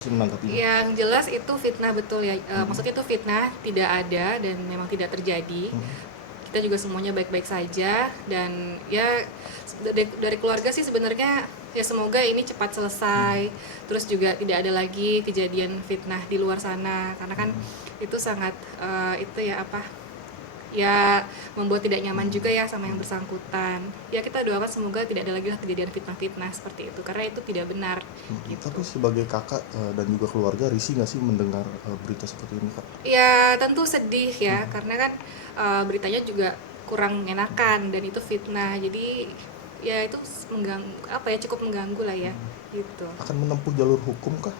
Menanggapinya. Yang jelas itu fitnah betul ya, maksudnya itu fitnah tidak ada dan memang tidak terjadi. Kita juga semuanya baik-baik saja dan ya dari keluarga sih sebenarnya ya semoga ini cepat selesai, terus juga tidak ada lagi kejadian fitnah di luar sana karena kan itu sangat itu ya apa ya membuat tidak nyaman juga ya sama yang bersangkutan. Ya kita doakan semoga tidak ada lagi lah kejadian fitnah-fitnah seperti itu karena itu tidak benar gitu. Tapi sebagai kakak dan juga keluarga, risih nggak sih mendengar berita seperti ini, Kak? Ya tentu sedih ya karena kan beritanya juga kurang mengenakan dan itu fitnah. Jadi ya itu mengganggu apa ya, cukup mengganggu lah ya gitu. Akan menempuh jalur hukum kah?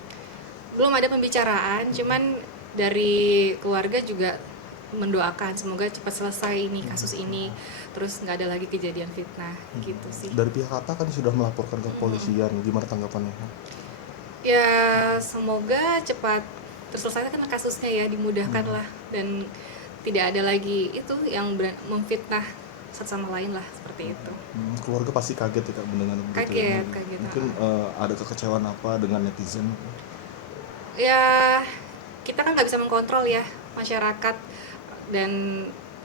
Belum ada pembicaraan, cuman dari keluarga juga mendoakan semoga cepat selesai ini kasus ini, terus nggak ada lagi kejadian fitnah gitu sih. Dari pihak Atta kan sudah melaporkan ke kepolisian, gimana tanggapannya? Ya semoga cepat terselesaikan kasusnya ya, dimudahkan lah dan tidak ada lagi itu yang memfitnah satu sama lain lah seperti itu. Keluarga pasti kaget ya, Kak, mendengar berita ini. Kaget. Mungkin ada kekecewaan apa dengan netizen? Ya kita kan nggak bisa mengkontrol ya masyarakat dan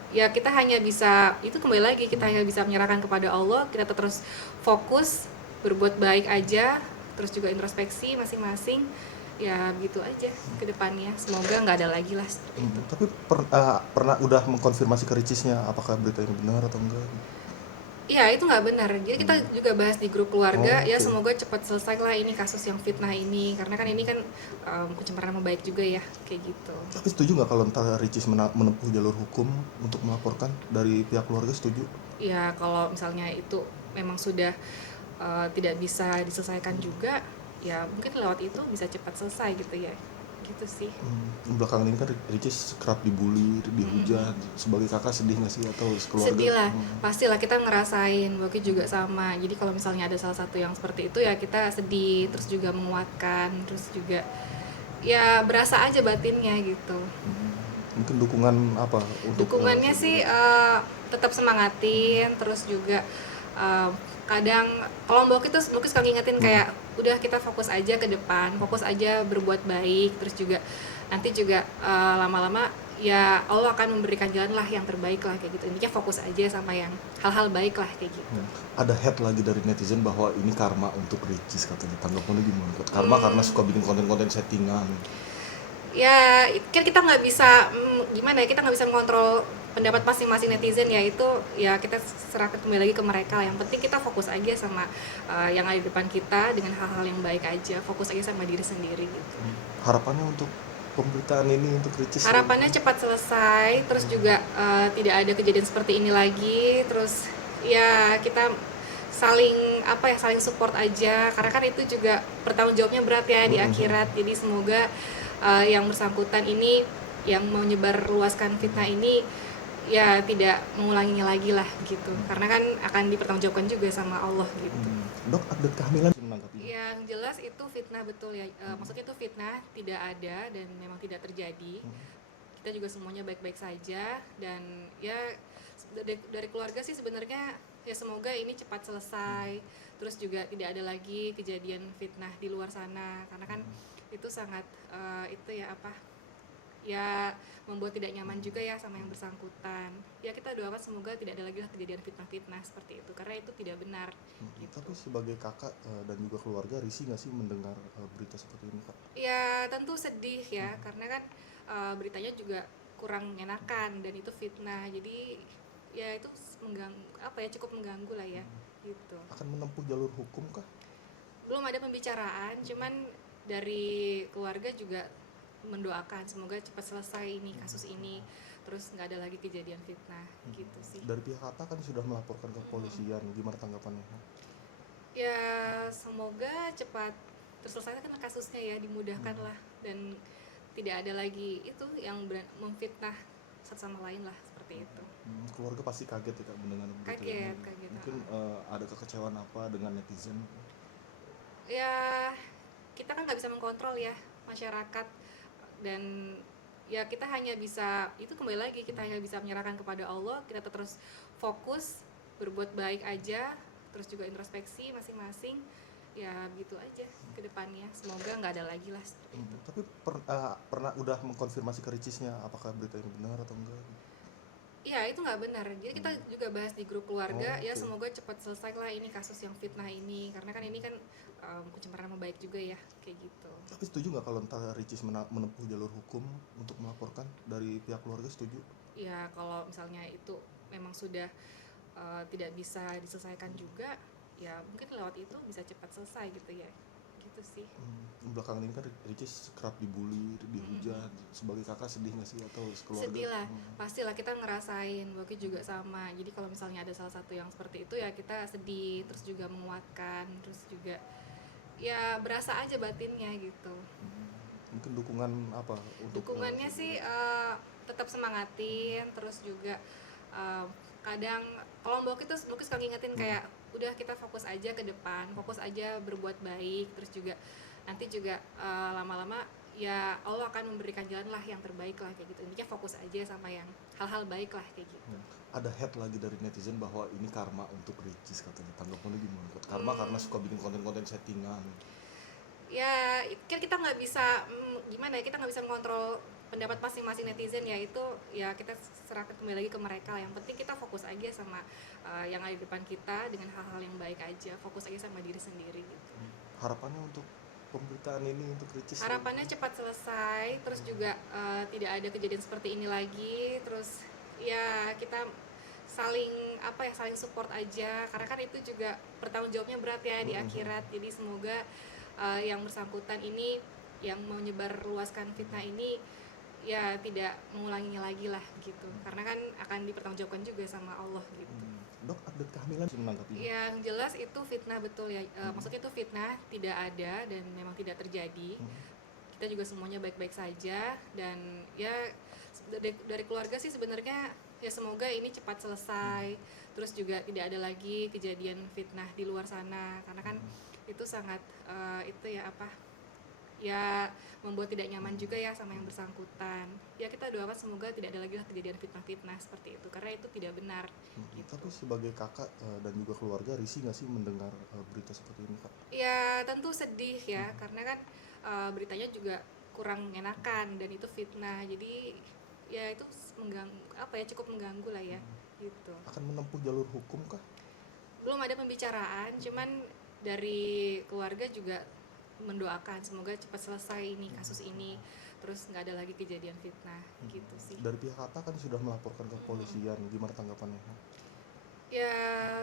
ya kita hanya bisa itu kembali lagi kita hanya bisa menyerahkan kepada Allah, kita terus fokus berbuat baik aja, terus juga introspeksi masing-masing ya gitu aja ke depannya, semoga nggak ada lagi lah seperti itu. Tapi pernah udah mengkonfirmasi ke Ricisnya apakah berita ini benar atau enggak? Iya itu nggak benar, jadi kita juga bahas di grup keluarga. Oh, Ya oke. semoga cepat selesai lah ini kasus yang fitnah ini karena kan ini kan pencemaran nama baik juga ya kayak gitu. Tapi setuju nggak kalau ntar Ricis menempuh jalur hukum untuk melaporkan dari pihak keluarga, setuju? Ya kalau misalnya itu memang sudah tidak bisa diselesaikan juga ya mungkin lewat itu bisa cepat selesai gitu ya gitu sih. Belakangan ini kan Ricis kerap dibully, dihujat. Sebagai kakak sedih nggak sih atau sekeluarga? Sedih lah, pastilah kita ngerasain, Boki juga sama. Jadi kalau misalnya ada salah satu yang seperti itu ya kita sedih, terus juga menguatkan, terus juga ya berasa aja batinnya gitu. Mungkin dukungan apa untuk Dukungannya sih tetap semangatin, terus juga eh, kadang kalau Boki suka ngingetin kayak udah kita fokus aja ke depan, fokus aja berbuat baik, terus juga nanti juga lama-lama ya Allah akan memberikan jalan lah yang terbaik lah kayak gitu. Intinya fokus aja sama yang hal-hal baik lah kayak gitu. ada head lagi dari netizen bahwa ini karma untuk Ricis katanya. Tanggapannya gimana? Karma karena suka bikin konten-konten settingan. Ya kan kita nggak bisa gimana ya, kita nggak bisa mengontrol pendapat masing-masing netizen ya, itu ya kita serahkan kembali lagi ke mereka. Yang penting kita fokus aja sama yang ada di depan kita dengan hal-hal yang baik aja, fokus aja sama diri sendiri gitu. Harapannya untuk pemberitaan ini untuk Ricis? Harapannya cepat selesai, terus juga tidak ada kejadian seperti ini lagi, terus ya kita saling apa ya, saling support aja karena kan itu juga bertanggung jawabnya berat ya di akhirat. Jadi semoga yang bersangkutan ini yang menyebarluaskan fitnah ini ya tidak mengulanginya lagi lah gitu karena kan akan dipertanggungjawabkan juga sama Allah gitu. Dok, update kehamilan menanggapinya. Yang jelas itu fitnah betul ya, maksudnya itu fitnah tidak ada dan memang tidak terjadi. Kita juga semuanya baik-baik saja dan ya dari keluarga sih sebenarnya ya semoga ini cepat selesai, terus juga tidak ada lagi kejadian fitnah di luar sana karena kan itu sangat itu ya apa ya membuat tidak nyaman juga ya sama yang bersangkutan. Ya kita doakan semoga tidak ada lagi lah kejadian fitnah-fitnah seperti itu karena itu tidak benar gitu. Tapi sebagai kakak dan juga keluarga, risih nggak sih mendengar berita seperti ini, Kak? Ya tentu sedih ya karena kan beritanya juga kurang mengenakan dan itu fitnah. Jadi ya itu mengganggu apa ya, cukup mengganggu lah ya gitu. Akan menempuh jalur hukum kah? Belum ada pembicaraan, cuman dari keluarga juga mendoakan semoga cepat selesai ini kasus ini, terus nggak ada lagi kejadian fitnah gitu sih. Dari pihak Atta kan sudah melaporkan ke kepolisian, gimana tanggapannya? Ya semoga cepat terselesaikan kasusnya ya, dimudahkan lah dan tidak ada lagi itu yang memfitnah satu sama lain lah seperti itu. Keluarga pasti kaget ya, Kak, mendengar berita ini. Kaget. Mungkin ada kekecewaan apa dengan netizen? Ya kita kan nggak bisa mengkontrol ya masyarakat dan ya kita hanya bisa itu kembali lagi kita hanya bisa menyerahkan kepada Allah, kita terus fokus berbuat baik aja, terus juga introspeksi masing-masing ya gitu aja ke depannya, semoga nggak ada lagi lah seperti itu. Tapi pernah udah mengkonfirmasi ke Ricisnya apakah berita ini benar atau enggak? Iya, itu nggak benar. Jadi kita juga bahas di grup keluarga, ya Oke. semoga cepat selesai lah ini kasus yang fitnah ini, karena kan ini kan pencemaran nama baik juga ya, kayak gitu. Tapi setuju nggak kalau ntar Ricis menempuh jalur hukum untuk melaporkan dari pihak keluarga, setuju? Ya kalau misalnya itu memang sudah tidak bisa diselesaikan juga, ya mungkin lewat itu bisa cepat selesai gitu ya, gitu sih. Belakangan ini kan Ricis kerap dibully, dihujat. Sebagai kakak sedih nggak sih atau sekeluarga? Sedih lah, pastilah kita ngerasain, Boki juga sama. Jadi kalau misalnya ada salah satu yang seperti itu ya kita sedih, terus juga menguatkan, terus juga ya berasa aja batinnya gitu. Mungkin dukungan apa untuk Dukungannya sih tetap semangatin, terus juga eh, kadang kalau Boki tuh Boki suka ngingetin kayak udah kita fokus aja ke depan, fokus aja berbuat baik, terus juga nanti juga lama-lama ya Allah akan memberikan jalan lah yang terbaik lah kayak gitu. Intinya fokus aja sama yang hal-hal baik lah kayak gitu. ada head lagi dari netizen bahwa ini karma untuk Ricis katanya. Tanggapannya gimana? Karma karena suka bikin konten-konten settingan. Ya kan kita nggak bisa gimana ya, kita nggak bisa mengontrol pendapat masing-masing netizen, ya itu ya kita serahkan kembali lagi ke mereka. Yang penting kita fokus aja sama yang ada di depan kita dengan hal-hal yang baik aja, fokus aja sama diri sendiri gitu. Harapannya untuk pemberitaan ini untuk Ricis? Harapannya cepat selesai, terus juga tidak ada kejadian seperti ini lagi, terus ya kita saling apa ya, saling support aja, karena kan itu juga bertanggung jawabnya berat ya di akhirat. Jadi semoga yang bersangkutan ini yang menyebar luaskan fitnah ini ya tidak mengulanginya lagi lah gitu, karena kan akan dipertanggungjawabkan juga sama Allah gitu. Dok, update kehamilan sih menanggapi ini? Yang jelas itu fitnah betul ya, maksudnya itu fitnah, tidak ada dan memang tidak terjadi. Kita juga semuanya baik-baik saja, dan ya dari keluarga sih sebenarnya ya semoga ini cepat selesai, terus juga tidak ada lagi kejadian fitnah di luar sana, karena kan itu sangat itu ya apa ya, membuat tidak nyaman juga ya sama yang bersangkutan. Ya kita doakan semoga tidak ada lagi lah kejadian fitnah-fitnah seperti itu, karena itu tidak benar gitu. Tapi sebagai kakak dan juga keluarga, risih nggak sih mendengar berita seperti ini, Kak? Ya tentu sedih ya, karena kan beritanya juga kurang mengenakan dan itu fitnah, jadi ya itu mengganggu apa ya, cukup mengganggu lah ya gitu. Akan menempuh jalur hukum kah? Belum ada pembicaraan, cuman dari keluarga juga mendoakan semoga cepat selesai ini kasus ini, terus nggak ada lagi kejadian fitnah gitu sih. Dari pihak Kata kan sudah melaporkan ke polisian, gimana tanggapannya? Ya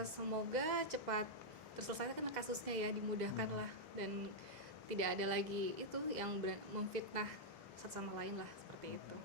semoga cepat terselesaikan kasusnya ya, dimudahkan lah, dan tidak ada lagi itu yang memfitnah satu sama lain lah seperti itu.